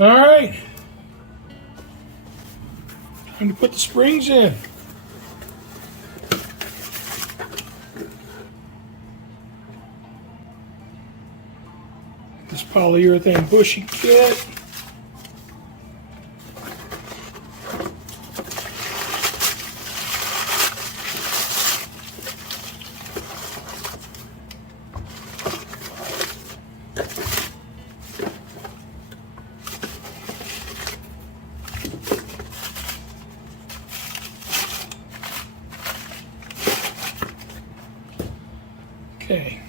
All right, time to put the springs in. This polyurethane bushing kit. Okay.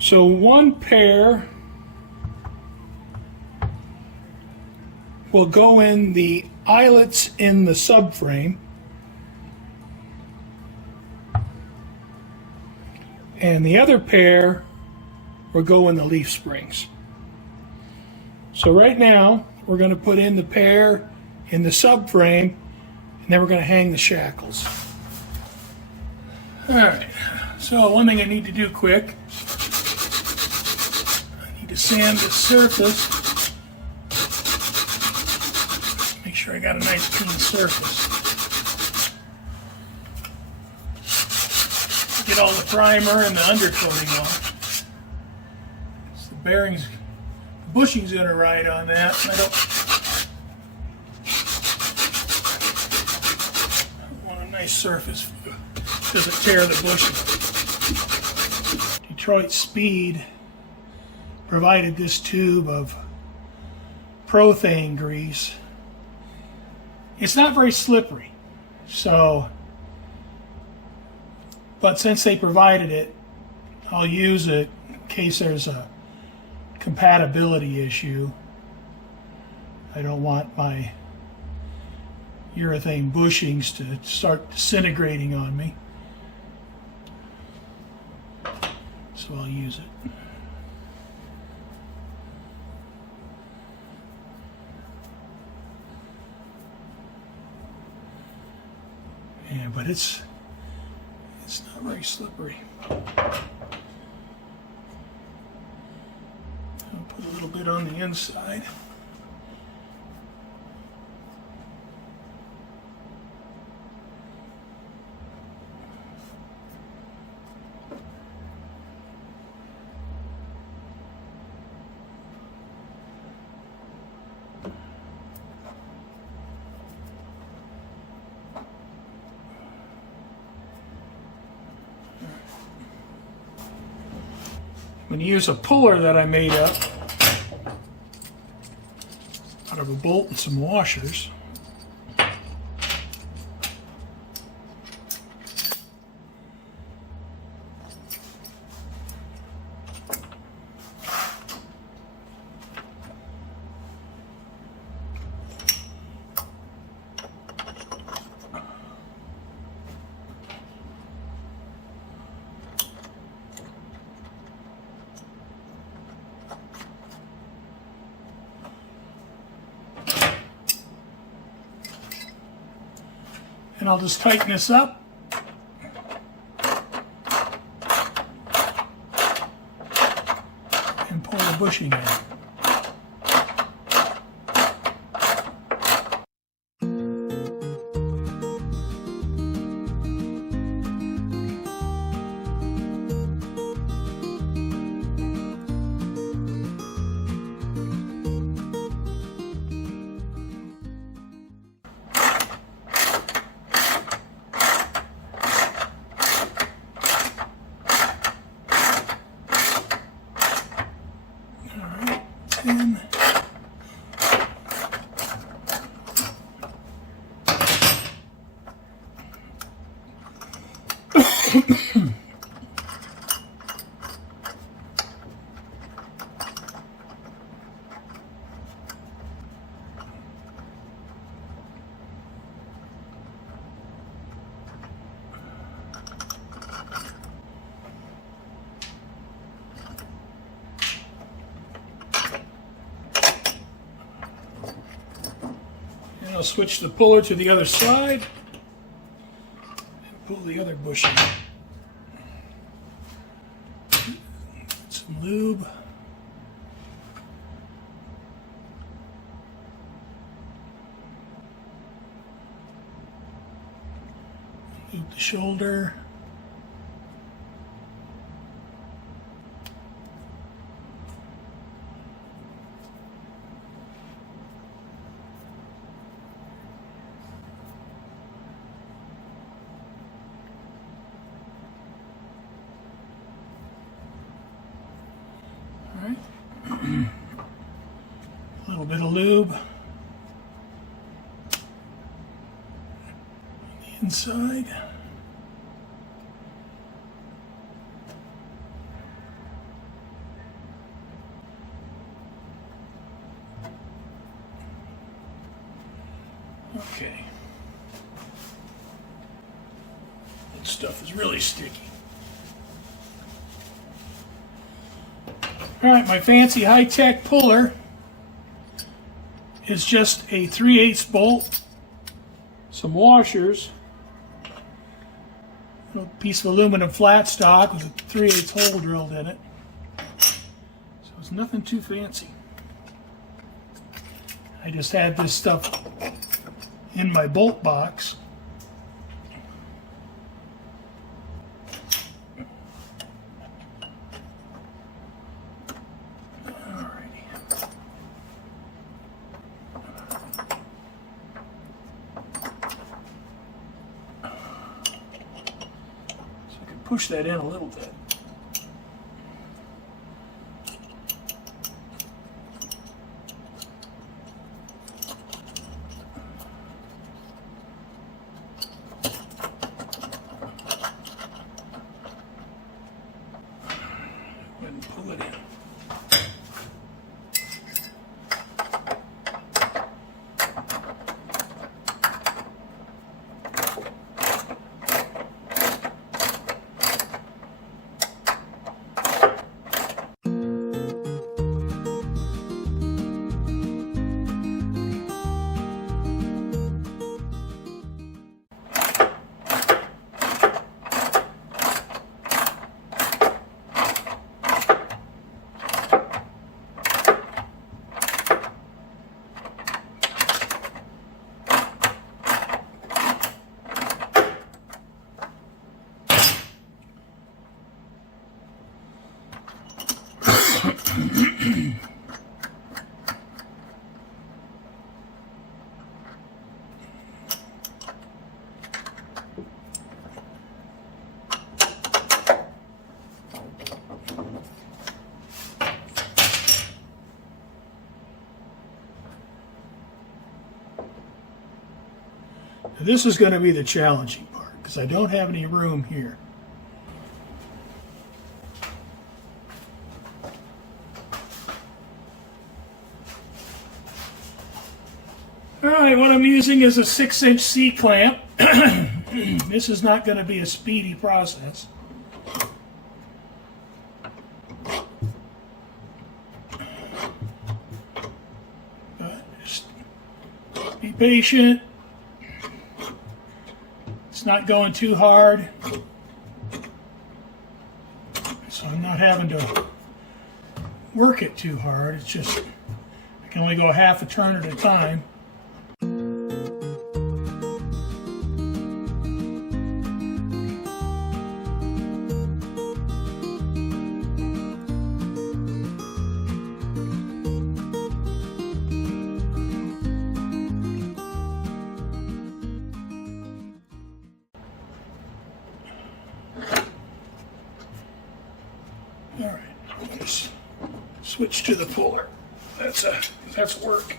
So one pair will go in the eyelets in the subframe, and the other pair will go in the leaf springs. So right now we're going to put in the pair in the subframe, and then we're going to hang the shackles. All right, so one thing I need to do quick, I need to sand this surface, make sure I got a nice clean surface. Get all the primer and the undercoating off. So the bearings, the bushings in are right on that. I want a nice surface. Doesn't tear the bushing. Detroit Speed provided this tube of urethane grease. It's not very slippery, but since they provided it, I'll use it in case there's a compatibility issue. I don't want my urethane bushings to start disintegrating on me. So I'll use it. Yeah, but it's not very slippery. I'll put a little bit on the inside. I'm going to use a puller that I made up out of a bolt and some washers. And I'll just tighten this up. And pull the bushing in. In. I'll switch the puller to the other side and pull the other bushing. Some lube. up the shoulder. All right. A little bit of lube on the inside. Okay. That stuff is really sticky. All right, my fancy high-tech puller is just a 3/8 bolt, some washers, a piece of aluminum flat stock with a 3/8 hole drilled in it. So it's nothing too fancy. I just had this stuff in my bolt box. Push that in a little bit. And pull it in. This is going to be the challenging part because I don't have any room here. Alright, what I'm using is a 6-inch C-clamp. This is not going to be a speedy process. But just be patient. It's not going too hard, so I'm not having to work it too hard. It's just I can only go half a turn at a time. All right, let's switch to the puller. That's work.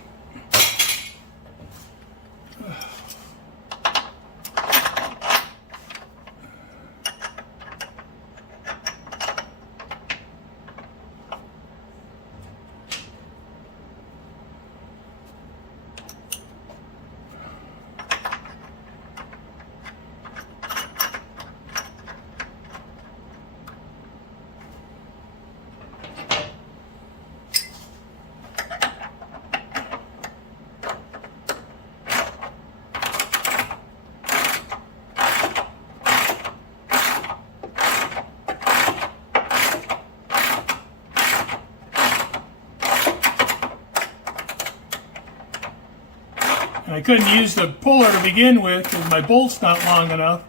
And I couldn't use the puller to begin with because my bolt's not long enough.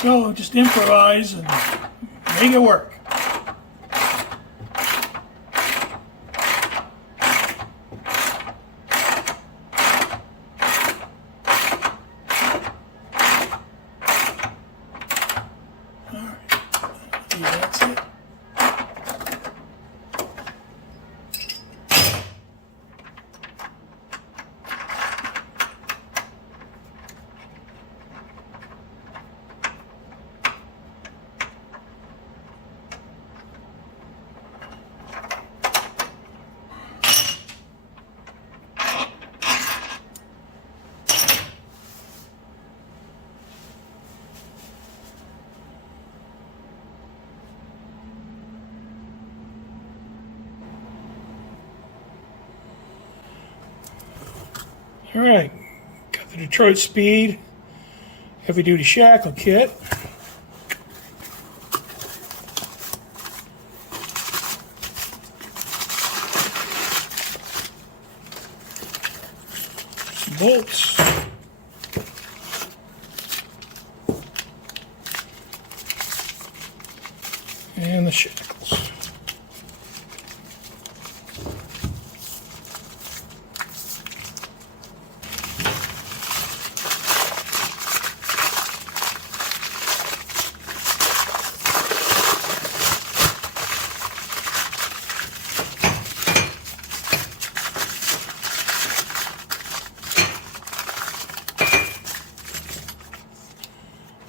So just improvise and make it work. That's it. All right, got the Detroit Speed heavy duty shackle kit. Some bolts. And the shackles.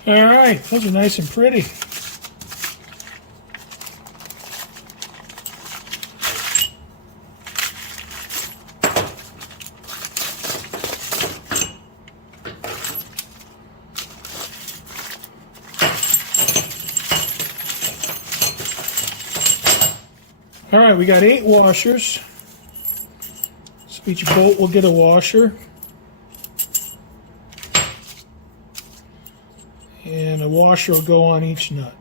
All right, those are nice and pretty. All right, we got 8 washers. So each bolt will get a washer. And a washer will go on each nut.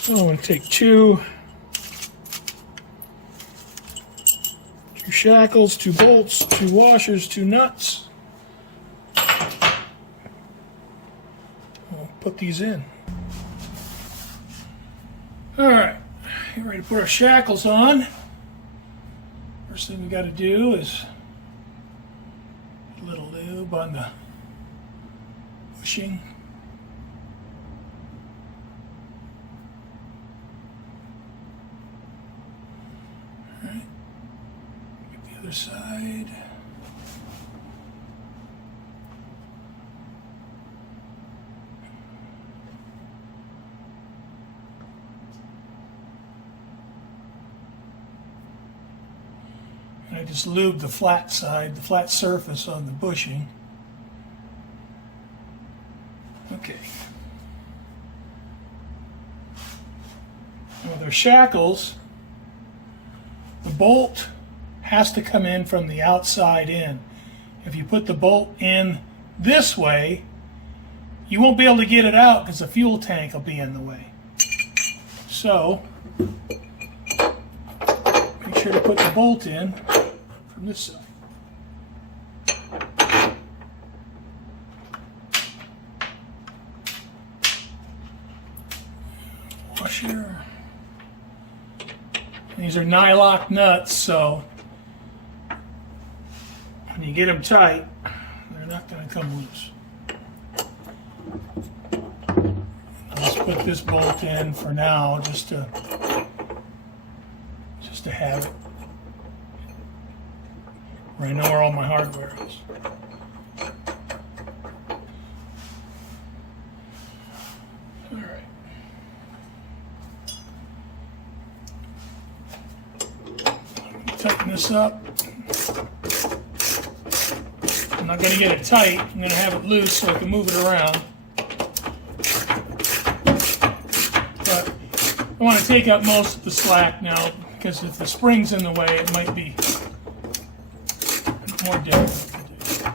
So I'm going to take two shackles, 2 bolts, 2 washers, 2 nuts. We'll put these in. All right, get ready to put our shackles on. First thing we got to do is a little lube on the bushing. All right, get the other side. I just lubed the flat side, the flat surface on the bushing. Okay. With our shackles, the bolt has to come in from the outside in. If you put the bolt in this way, you won't be able to get it out because the fuel tank will be in the way. So, make sure to put the bolt in from this side. Washer. These are nylock nuts, so when you get them tight, they're not going to come loose. I'll just put this bolt in for now, just to have it. I know where all my hardware is. All right. Tighten this up. I'm not going to get it tight. I'm going to have it loose so I can move it around. But I want to take out most of the slack now, because if the spring's in the way, it might be more difficult to do.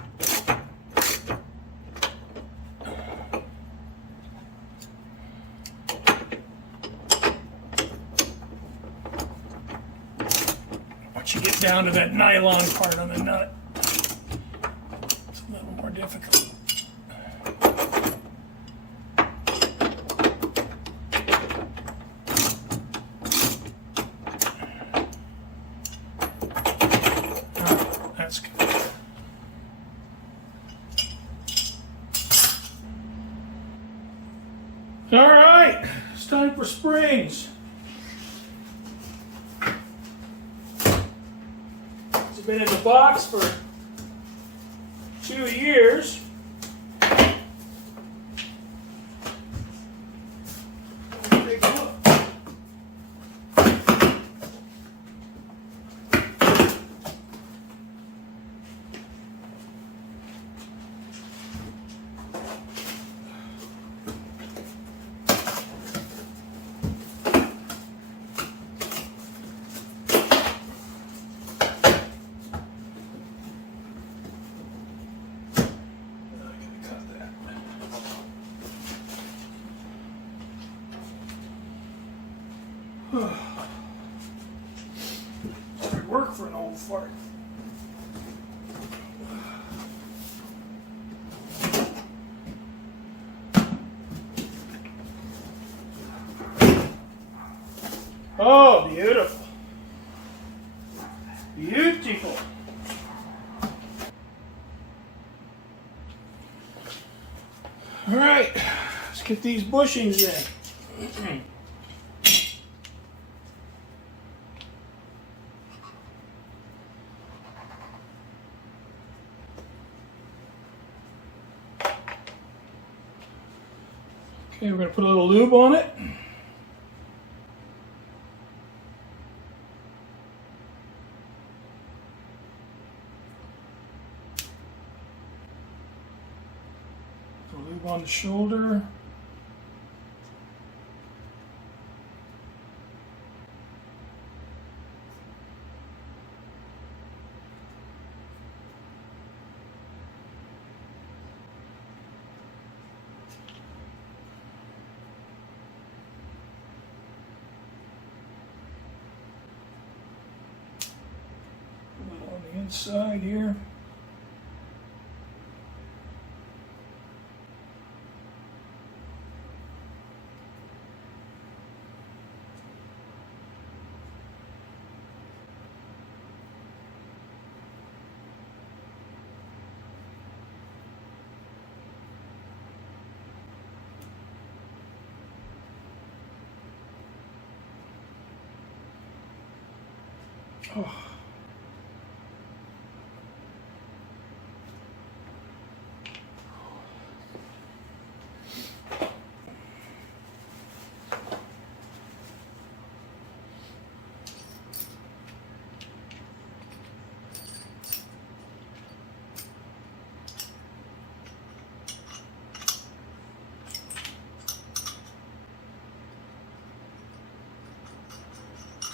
Once you get down to that nylon part on the nut, difficult. Oh, that's good. All right, it's time for springs. It's been in the box for 2 years. Take a look. Hard work for an old fart. Oh, beautiful. Beautiful. All right, let's get these bushings in. Okay, we're going to put a little lube on it. Put a lube on the shoulder. On the inside here. Oh.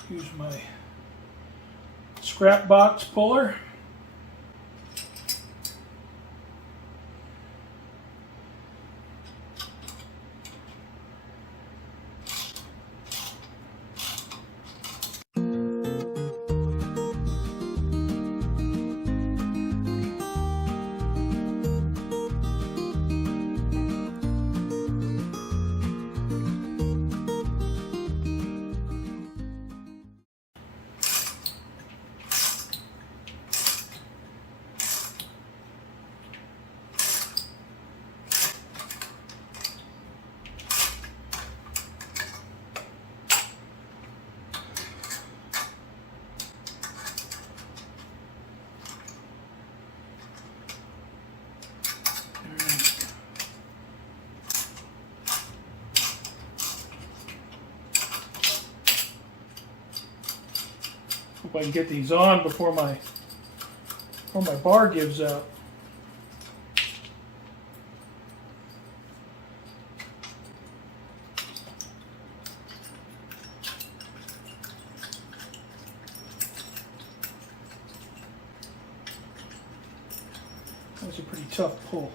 Use my scrap box puller. Hope I can get these on before my bar gives out. That was a pretty tough pull.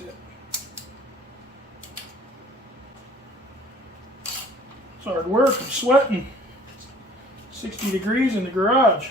That's it. It's hard work. I'm sweating. 60 degrees in the garage.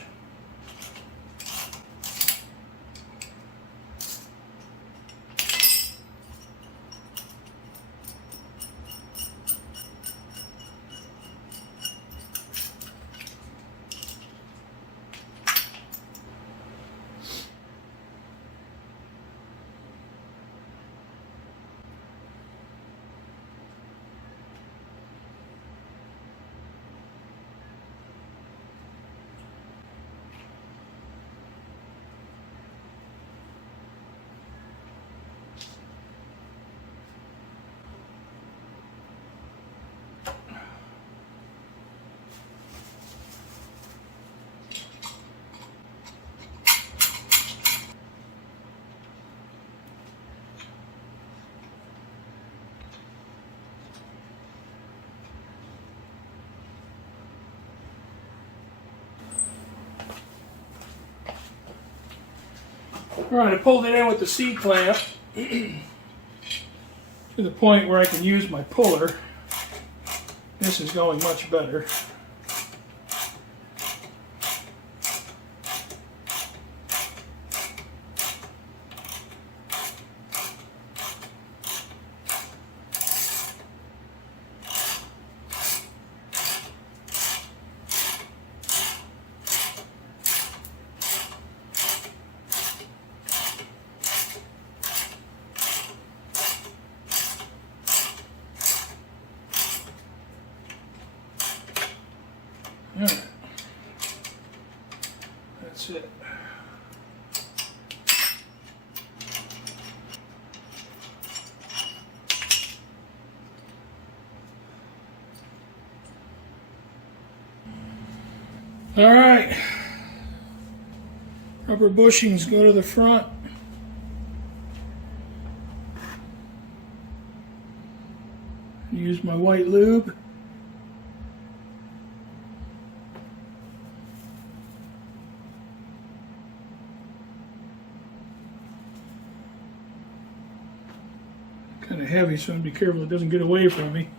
All right, I pulled it in with the C-clamp to the point where I can use my puller. This is going much better. All right. That's it. All right. Rubber bushings go to the front. Use my white lube. Kind of heavy, so I'm be careful it doesn't get away from me.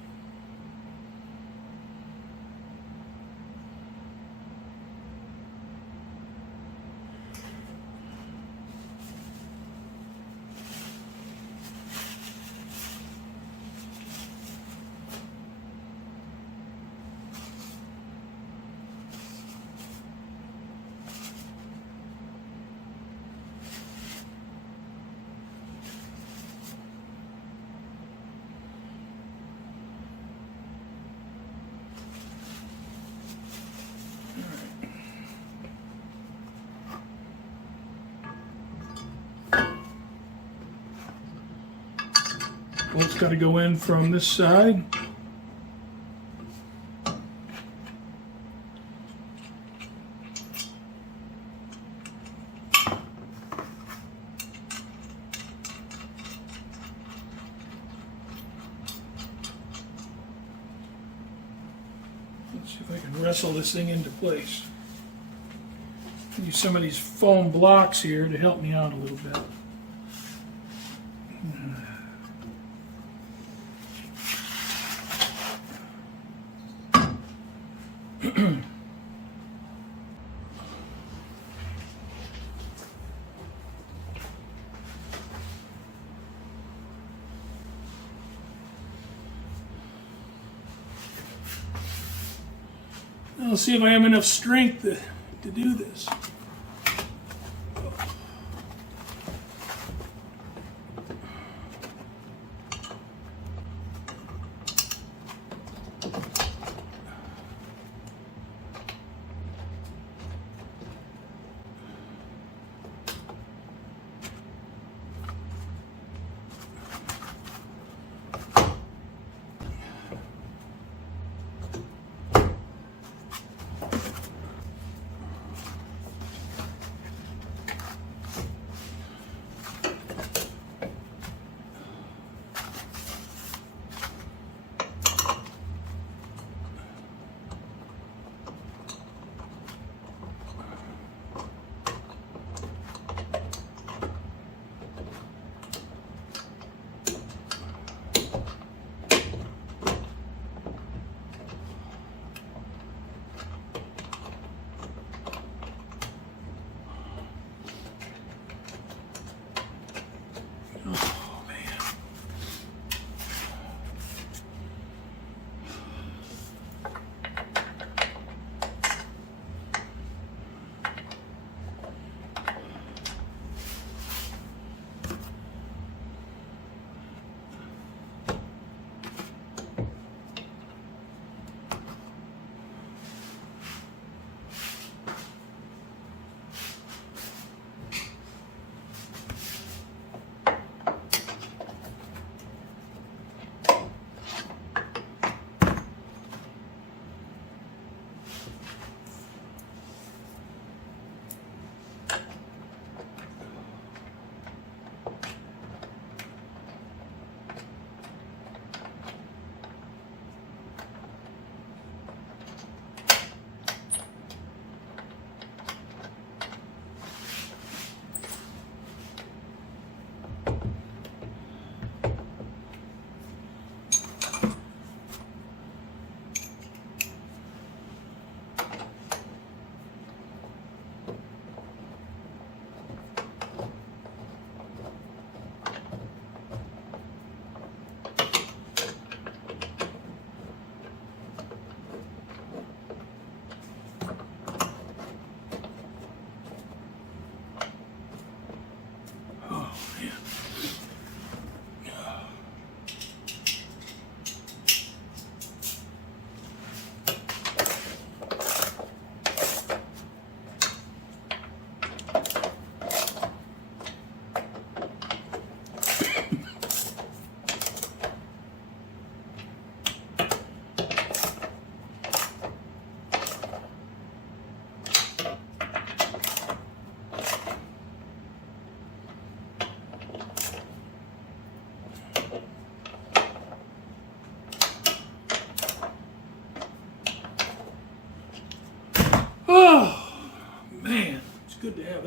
Bolt's got to go in from this side. Let's see if I can wrestle this thing into place. Use some of these foam blocks here to help me out a little bit. I'll see if I have enough strength to do this.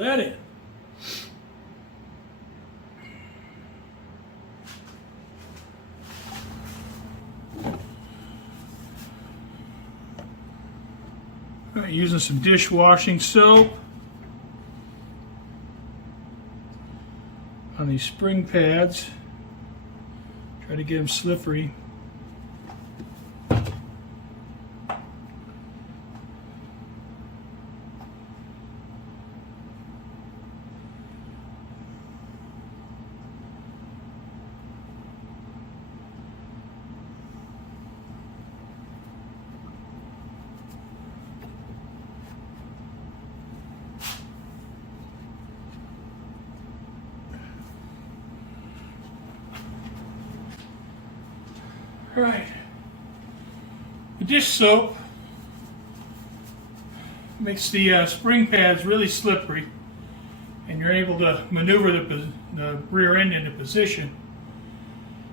that in. All right, using some dishwashing soap on these spring pads. Try to get them slippery. Right. The dish soap makes the spring pads really slippery, and you're able to maneuver the rear end into position.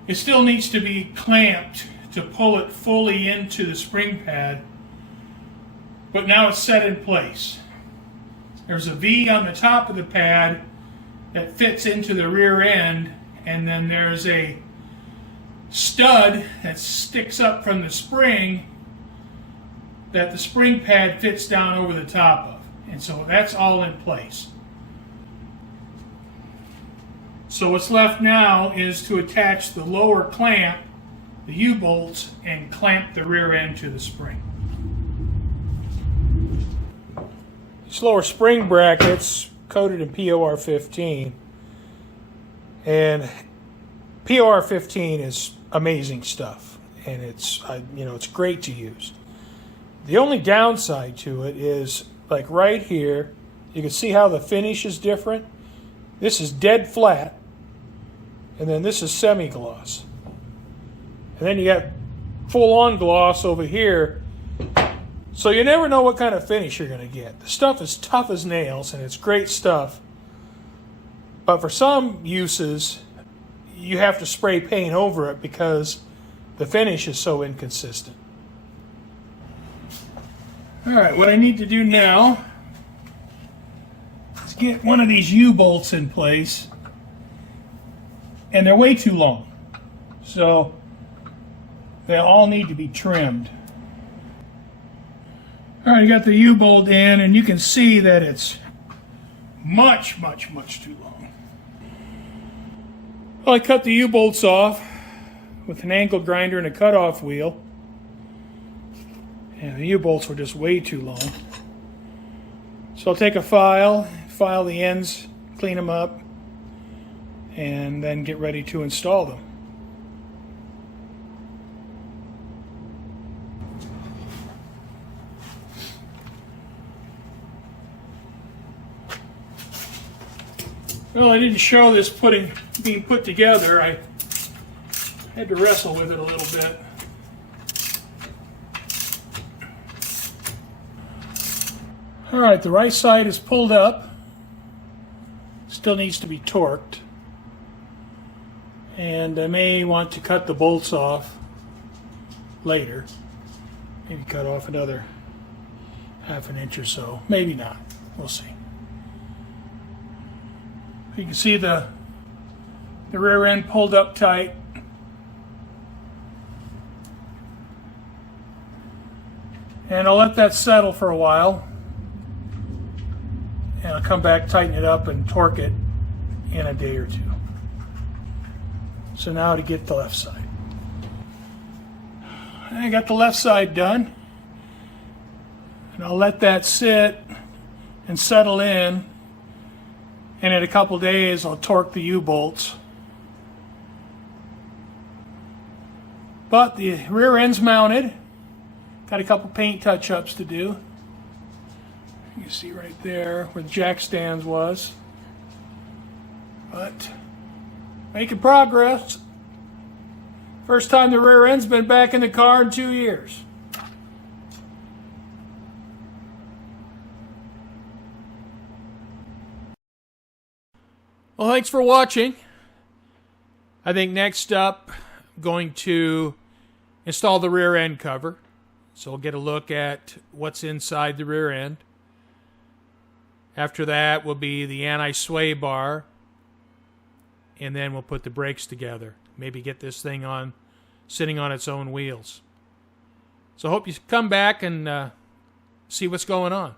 It still needs to be clamped to pull it fully into the spring pad, but now it's set in place. There's a V on the top of the pad that fits into the rear end, and then there's a stud that sticks up from the spring that the spring pad fits down over the top of. And so that's all in place. So what's left now is to attach the lower clamp, the U-bolts, and clamp the rear end to the spring. These lower spring brackets coated in POR 15, and POR 15 is amazing stuff, and it's great to use. The only downside to it is, like right here, you can see how the finish is different. This is dead flat, and then this is semi-gloss, and then you got full-on gloss over here. So you never know what kind of finish you're going to get. The stuff is tough as nails, and it's great stuff, but for some uses you have to spray paint over it because the finish is so inconsistent. Alright, what I need to do now is get one of these U-bolts in place, and they're way too long, so they all need to be trimmed. Alright, I got the U-bolt in, and you can see that it's much too long. Well, I cut the U-bolts off with an angle grinder and a cutoff wheel. And the U-bolts were just way too long. So I'll take a file the ends, clean them up, and then get ready to install them. Well, I didn't show this being put together. I had to wrestle with it a little bit. All right, the right side is pulled up. Still needs to be torqued. And I may want to cut the bolts off later. Maybe cut off another half an inch or so. Maybe not. We'll see. You can see the rear end pulled up tight. And I'll let that settle for a while. And I'll come back, tighten it up, and torque it in a day or two. So now to get the left side. I got the left side done. And I'll let that sit and settle in. And in a couple days, I'll torque the U-bolts. But the rear end's mounted. Got a couple paint touch-ups to do. You can see right there where the jack stands was. But making progress. First time the rear end's been back in the car in 2 years. Well, thanks for watching. I think next up, I'm going to install the rear end cover. So we'll get a look at what's inside the rear end. After that will be the anti-sway bar, and then we'll put the brakes together. Maybe get this thing on, sitting on its own wheels. So I hope you come back and see what's going on.